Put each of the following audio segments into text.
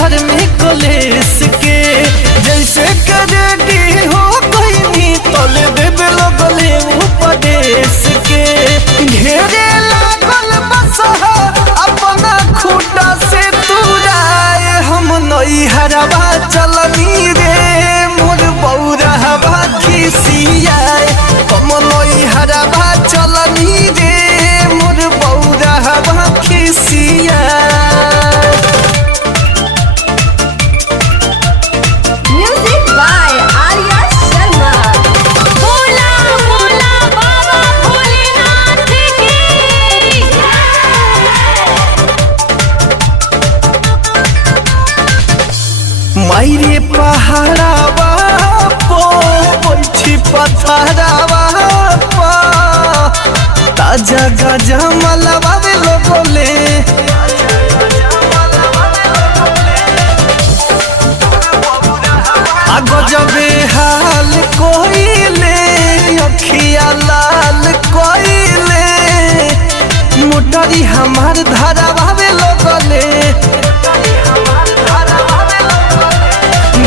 घर में कलेस के जैसे रेडी हो कोई तले देवे लगले उपदेश के घेरे लागल बसहा अपना खूटा से तुराए हम नई हरवा चलनी रे मोर बौरहवा खिसियाए हम नई हरवा चलनी रे मोर बौरहवा खिसियाए। मायरे पहाड़ावा पो बैठी पथरावा पा ताजा गजा मलवा लोगोले गजबे हाल कोइले अखिया लाल कोइले मोटरी हमार धारावा लोगोले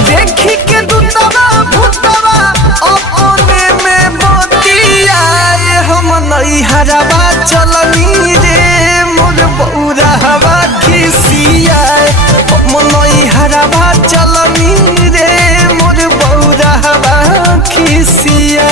देखी के दूतवा भूतवा अपने में बतियाए हम नई हरवा चलनी रे मोर बौरहवा खिसियाए हम नई हरवा चलनी रे मोर बौरहवा खिसियाए।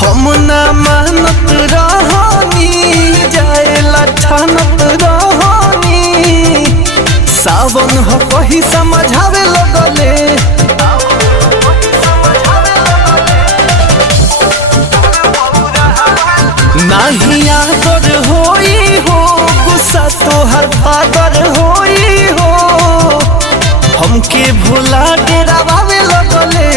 हम ना मानत रहनी जाएला ठानत रहनी सावन हो कही समझावे लगले नाही आदर होई हो गुस्सा तोहर फादर होई हो हमके भुला डेरावे लगले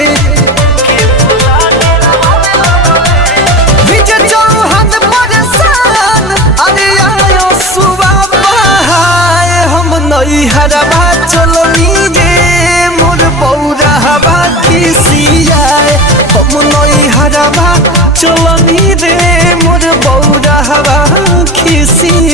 नई हरवा चलनी रे मोर बौरहवा खिसियाए हम नई हरवा चलनी रे मोर बौरहवा खिसियाए।